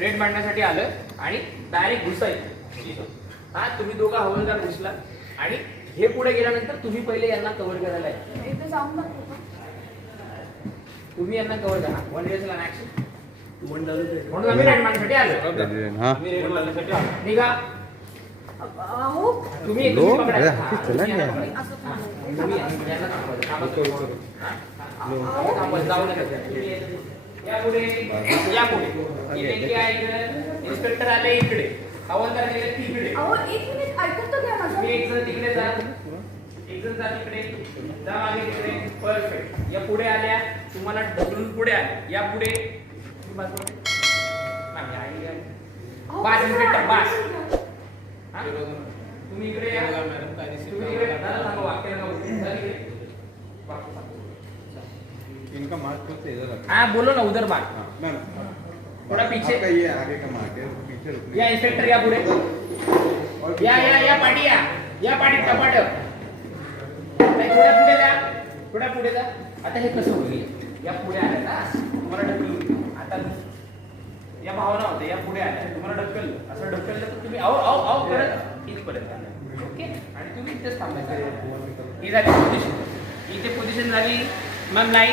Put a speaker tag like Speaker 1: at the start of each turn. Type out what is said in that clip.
Speaker 1: Red मांडण्यासाठी आलं आणि डायरेक्ट घुसायचं हा तुम्ही दोघं हवालदार घुसला. आणि हे पुढे गेल्यानंतर तुम्ही पहिले यांना कव्हर करायला? तुम्ही यांना कव्हर करा. वन डेज ऍक्शन म्हणून आम्ही रेड मांडण्यासाठी आलो.
Speaker 2: हा.
Speaker 1: निघा.
Speaker 3: अहो.
Speaker 1: तुम्ही
Speaker 2: लो,
Speaker 1: तुम्ही पकडायचं.
Speaker 2: अरे,
Speaker 1: हा,
Speaker 2: चला
Speaker 1: तुम्ही यांना
Speaker 2: ना.
Speaker 1: पकडायचं.
Speaker 3: असं थांबव.
Speaker 1: तुम्ही यांना थांबवायचं. थांबा. हा? थांबा, जाऊ नका. या पुढे या पुढे इथे काय आहे? इन्स्पेक्टर आले इकडे हवालदार गेले तिकडे
Speaker 3: अहो एक मिनिट ऐकून तर घ्या माझं
Speaker 1: तुम्ही एक जण तिकडे जा एक जण जा तिकडे जा मागे तिकडे परफेक्ट या पुढे आल्या तुम्हाला ढकलून पुढे आल्या या पुढे बास इन्स्पेक्टर बास? हा? तुम्ही इकडे या तुम्ही इकडे दादा थांबा, वाक्य
Speaker 2: इनका मार्क इधर
Speaker 1: हाँ बोलो ना उधर बात
Speaker 2: हाँ, मैम।
Speaker 1: थोड़ा पीछे।
Speaker 2: आपका ये आगे का मार्क है पीछे रुकने
Speaker 1: या इन्स्पेक्टर या पुढे
Speaker 2: और
Speaker 1: या या या पाठी या। या पाठी टपाट नाही, थोड्या पुढे जा थोड्या पुढे जा। आता हे कसं होईल? या पुढे आल्या ना तुम्हाला ढकलून आता या भावना होत्या या पुढे आल्या. तुम्हाला ढकललं. असं ढकललं तर तुम्ही अहो अहो अहो करत इथपर्यंत आले. ओके. आणि तुम्ही इथेच थांबायचं. ही झाली पोझिशन इथे पोझिशन झाली. मग नाही.